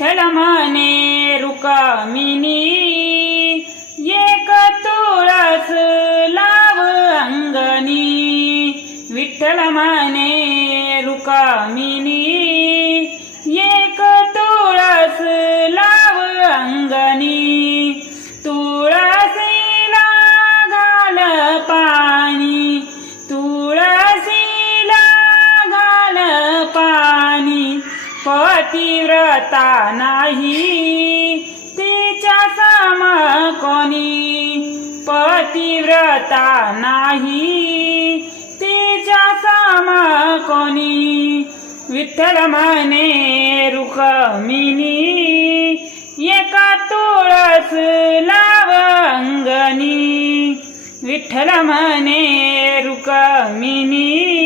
विठ्ठल म्हणे रुक्मिणी एक तुळस लाव अंगणी। विठ्ठल म्हणे रुक्मिणी एक तुळस लाव अंगणी। तुळसीला घाल पाणी, तुळसीला घाल पाणी। पतिव्रता नाही तिच्या सम कोणी, पतिव्रता नाही तिच्या सम कोणी। विठ्ठल म्हणे रुक्मिणी एक तुळस लाव अंगणी। विठ्ठल म्हणे रुक्मिणी